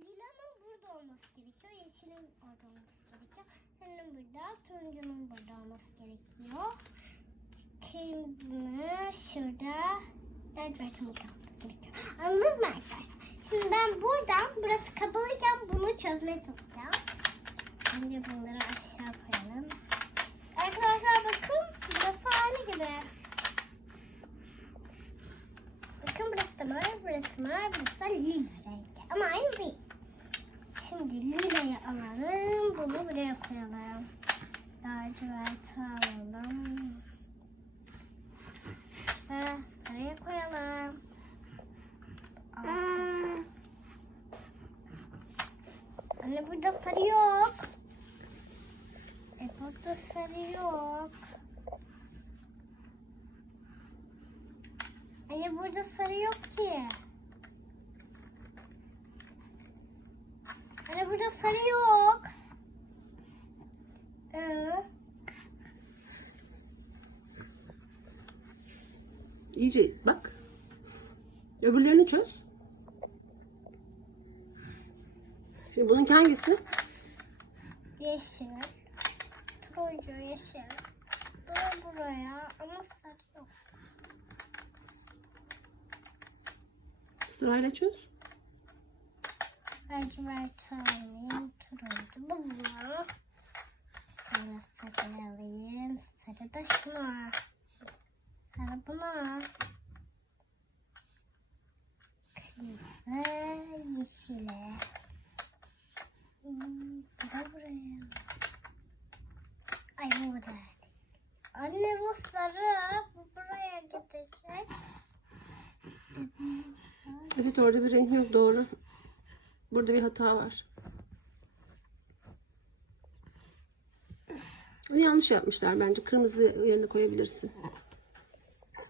Lilanın burada olması gerekiyor. Yeşilin orada olması gerekiyor. Senin burada, turuncunun burada olması gerekiyor. Kırmızının şurada, lacivertin burada olması gerekiyor. Anladınız mı arkadaşlar? Şimdi ben buradan, burası kapalıyken bunu çözmeye çalışacağım. Önce bunları aşağı koyalım. Arkadaşlar bakın, burası aynı gibi. Bakın burası da mavi, burası mavi, burası da lila rengi. Ama aynı değil. Şimdi lilayı alalım, bunu buraya koyalım. Laciverti alalım. Ve buraya koyalım. Anne burada sarı yok. E burada sarı yok. Anne burada sarı yok ki. Anne burada sarı yok. İyice bak. Öbürlerini çöz. Şimdi bununki hangisi? yeşil. Turuncu yeşil. Bunu buraya ama sarı yok. Sırayla çöz. Lacivert alayım. Turuncu bunu. Sonra sarı alayım. Sarı da şuna. Sarı buna. Kırmızı yeşile. Hmm, bu da buraya. Ay bu da. Anne bu sarı. Bu buraya gidecek. Evet orada bir renk yok doğru. Burada bir hata var. Yanlış yapmışlar bence. Kırmızı yerine koyabilirsin.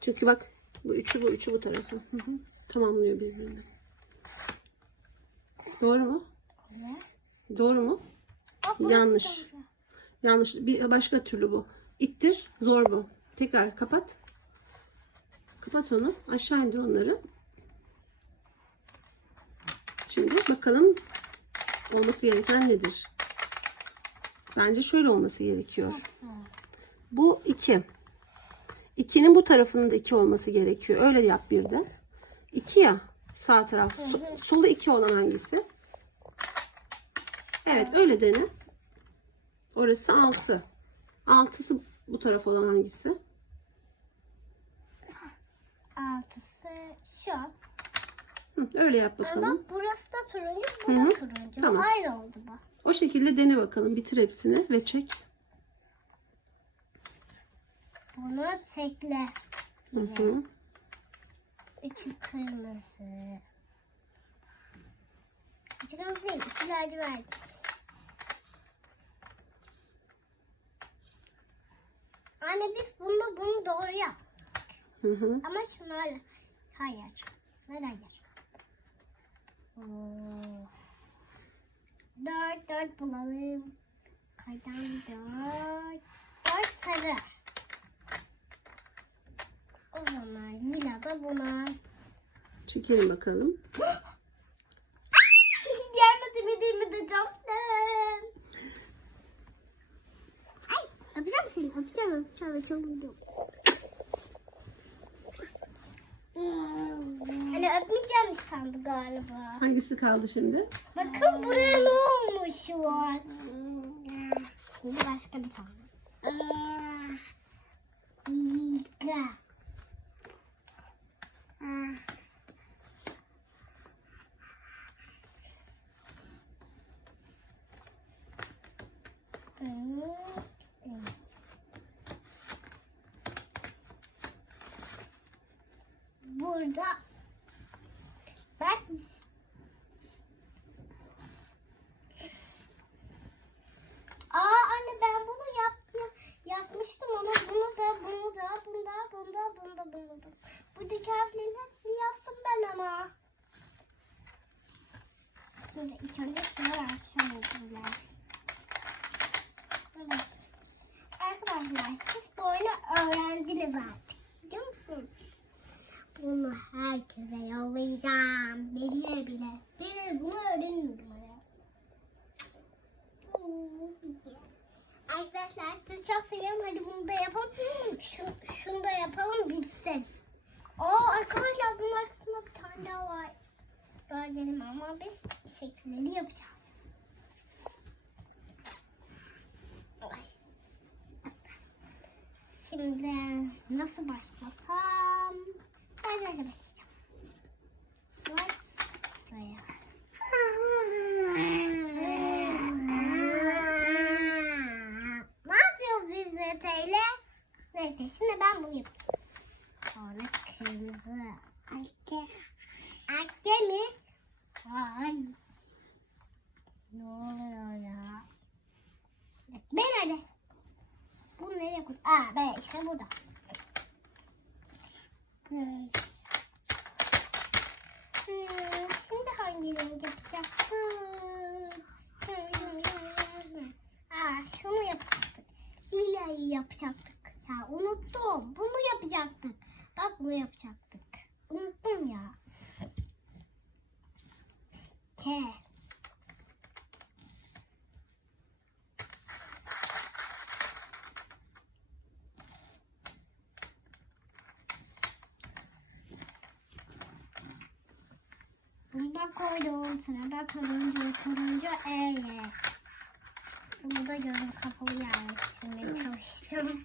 Çünkü bak bu üçü bu üçü bu tarafı. Hı hı. Tamamlıyor birbirini. Doğru mu? Ne? Doğru mu? Burası Yanlış. sarı. Yanlış. Bir başka türlü bu. İttir. Zor bu. Tekrar kapat. Kapat onu. Aşağı indir onları. Şimdi bakalım olması gereken nedir? Bence şöyle olması gerekiyor. Bu 2. 2'nin bu tarafının da 2 olması gerekiyor. Öyle yap bir de. 2 ya sağ taraf. So- solu 2 olan hangisi? Evet öyle dene. Orası 6. 6'sı bu taraf olan hangisi? Altısı şu. Hı, öyle yap Ama bakalım. burası da turuncu, bu Hı da hı. turuncu. Tamam. Aynı oldu bu. O şekilde dene bakalım. Bitir hepsini ve çek. Bunu tekle. Hı hı. Üçü kırmızı. Üçü kırmızı değil, üçü lacivert. Anne biz bunu bunu doğru yap. Hı hı. Ama şunlarla. Hayır. Hayır hayır. Oo. Dört dört bulalım. Kaydan dört. Dört sarı. O zaman lila da buna. Çekelim bakalım. Gelmedi mi değil mi de Justin? Ay öpeceğim seni öpeceğim öpeceğim öpeceğim. Hani öpmeyeceğim sandı galiba. Hangisi kaldı şimdi? Bakın buraya ne olmuş şu an. Şimdi başka bir tane. Liga. Burada bak Aa anne ben bunu yap, yazmıştım ama bunu da bunu da bunda bunda bunda bunda. Buradaki harflerin hepsini yazdım ben ama. Şimdi ilk önce şunları aşağı yazıyorlar. herkese yollayacağım. Beliye bile. Belir bunu öğrenin numara. Arkadaşlar sizi çok seviyorum. Hadi bunu da yapalım. Şunu, şunu da yapalım bitsin. Aa arkadaşlar bunun arkasında bir tane daha var. Görelim ama biz şekilleri yapacağız. Şimdi nasıl başlasam? Ben şöyle başlayayım. Neyse şimdi ben bunu yapayım. Sonra kırmızı. Akde. Akde mi? Ay. Ne oluyor ya? Ben nerede? Bunu nereye koy? Aa ben işte burada. Hmm. Hmm, şimdi hangi renk yapacaktım? Aa, şunu yapacaktık. Lilayı yapacaktık. Ya unuttum. Bunu yapacaktık. Bak bunu yapacaktık. Unuttum ya. K. Bunu da koydum. Sırada turuncu, turuncu E'ye. Bunu da gözüm kapalı yerleştirmeye çalışacağım.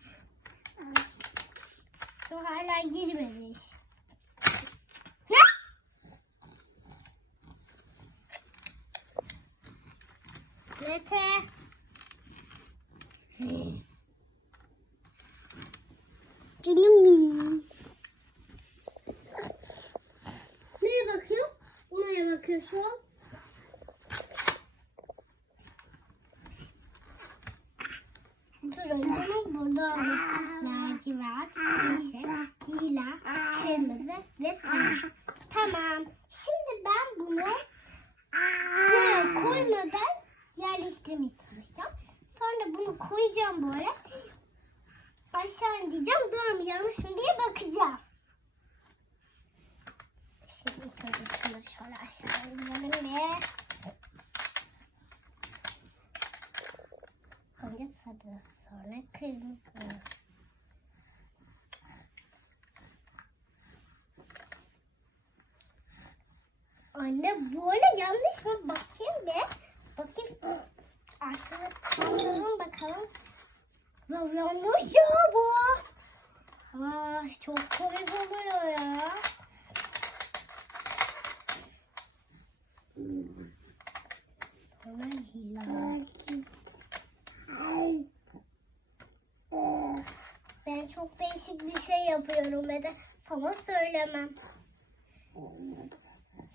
Şu hala girmemiş. Mete. Olması lacivert, yeşil, lila, kırmızı ve sarı. Tamam. Şimdi ben bunu buraya koymadan yerleştirmeye çalışacağım. Sonra bunu koyacağım böyle. Aşağı indireceğim. Doğru mu yanlış mı diye bakacağım. Şimdi ilk önce şunları şöyle aşağı indirelim ve önce sarı sonra kırmızı. Anne böyle yanlış mı? Bakayım bir. Bakayım. Aşağı kaldıralım bakalım. Ya yanlış ya bu. Ah çok komik oluyor ya. Sonra lila. Ben çok değişik bir şey yapıyorum ve de sana söylemem.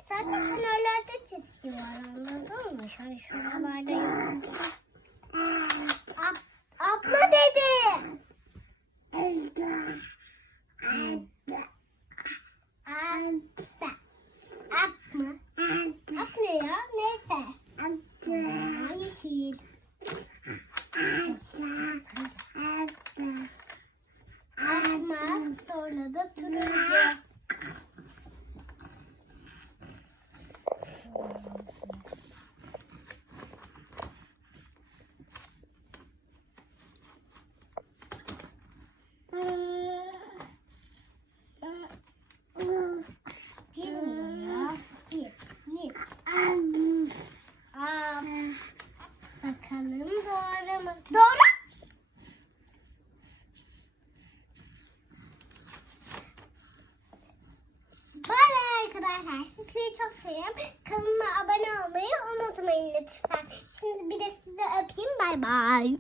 Sadece kenarlarda çizgi var anladın mı? Şöyle şuralarda yok. Ab abla dedi. Abla. Ab mı? Ab lütfen. Şimdi bir de sizi öpeyim. Bay bay.